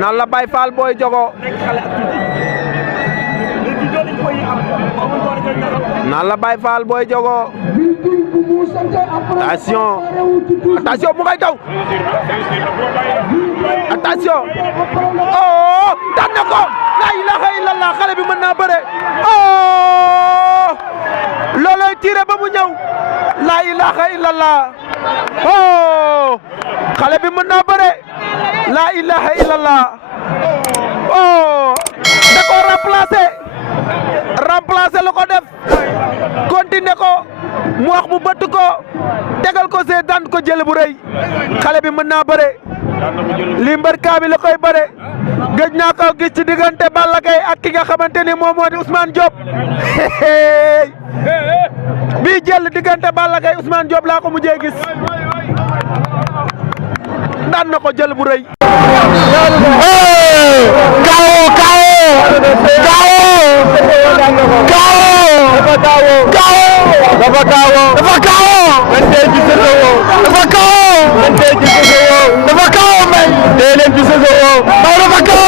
Nalla Baye Fall Boy Diogo Nalla Baye Fall Boy Diogo attention mu ngay daw attention oh daan na ko la ilaha illallah xale bi mën naa bëre oh looloy tiré ba mu ñëw la ilaha illallah oh xale bi mën naa bëre la ilaha illallah oh da ko remplacer lu ko def continuer ko mu wax mu bëtt ko tegal ko see daan ko jël bu rëy xale bi mën naa bëre li mbër kaa bi la koy bëre gëj naa ko gis ci diggante Balla Gaye ak ki nga xamante ni moom moo di Ousmane Diop bii jël diggante Balla Gaye Ousmane Diop laa ko mujjee gis daan na ko jël bu rëy dafa kaw